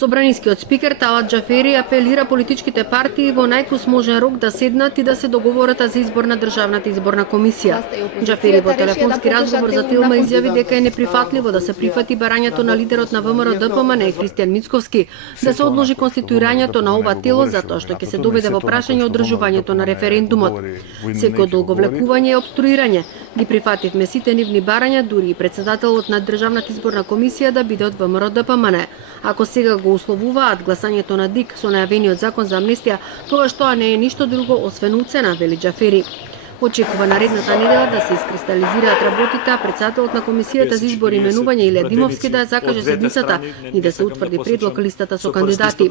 Собранискиот спикер Талат Џафери апелира политичките партии во најкусможен рок да седнат и да се договорат за избор на Државната изборна комисија. Џафери во телефонски разговор за Телма изјави дека е неприфатливо да се прифати барањето на лидерот на ВМРО ДПМН Кристијан Мицковски да се одложи конституирањето на ова тело затоа што ќе се доведе во прашање одржувањето на референдумот. Секој одолговлекување и обструирање ги прифативме сите нивни барања, дури и председателот на Државната изборна комисија да биде од ВМРО ДПМН. Ако сега го условуваат гласањето на ДИК со најавениот закон за амнестија, тогаш тоа не е ништо друго освен уцена, вели Џафери. Очекува наредната недела да се искристализираат работите, а председателот на комисијата за избор и именување Илија Димовски да ја закаже седмицата и да се утврди предлог листата со кандидати.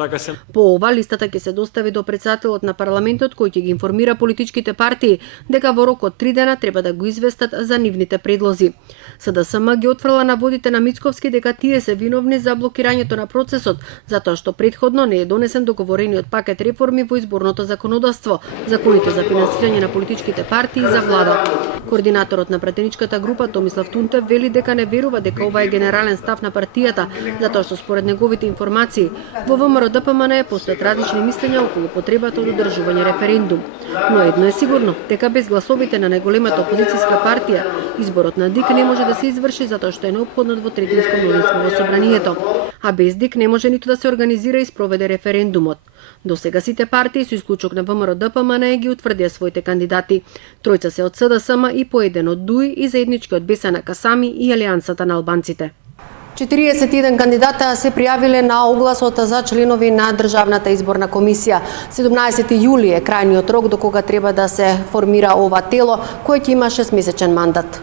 По ова листата ќе се достави до председателот на парламентот кој ќе ги информира политичките партии дека во рок од 3 дена треба да го известат за нивните предлози. СДСМ ги отфрла наводите на Мицковски дека тие се виновни за блокирањето на процесот затоа што претходно не е донесен договорениот пакет реформи во изборното законодавство, законите за финансирање на политичките партии и за влада. Координаторот на пратеничката група Томислав Тунтев вели дека не верува дека ова е генерален став на партијата, затоа што според неговите информации во ВМРО ДПМН постојат различни мислења околу потребата од одржување референдум. Но едно е сигурно, дека без гласовите на најголемата опозицијска партија, изборот на ДИК не може да се изврши затоа што е неопходно двотретинско мнозинство во собранието. А без ДИК не може ниту да се организира и спроведе референдумот. До сега сите партии со исклучок на ВМРО ДПМН ги утврдија своите кандидати. Тројца се од СДСМ и по еден од ДУИ и заеднички од БСНК Сами и Алијансата на албанците. 41 кандидата се пријавиле на огласот за членови на Државната изборна комисија. 17 јули е крајниот рок до кога треба да се формира ова тело, кој ќе има 6-месечен мандат.